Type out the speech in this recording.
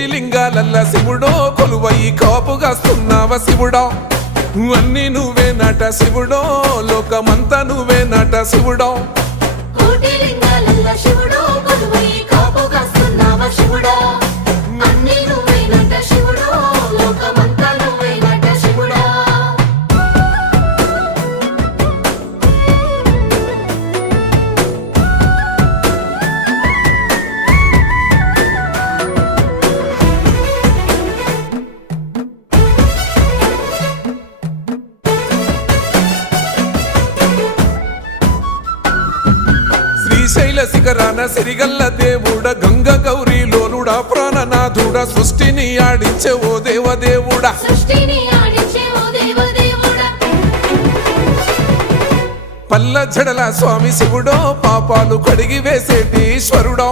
కోటి లింగాలల్ల శివుడో కొలువయి కాపుగాస్తున్నావ శివుడా అన్ని నువ్వే నట శివుడో లోకమంతా నువ్వే నట శివుడో కోటి లింగాలల్ల శివుడో కొలువయి కాపుగాస్తున్నావ శివుడా అన్ని నువ్వే నట శివుడో లోకమంతా నువ్వే నట శివుడా శ్రీశైల శిఖరాన సిరిగల్ల దేవుడ గంగ గౌరీ లోలుడా ప్రాణనాథుడ సృష్టిని ఆడించే ఓ దేవదేవుడా సృష్టిని ఆడించే ఓ దేవదేవుడా పల్ల జడల స్వామి శివుడో పాపాలు కడిగి వేసేటి ఈశ్వరుడో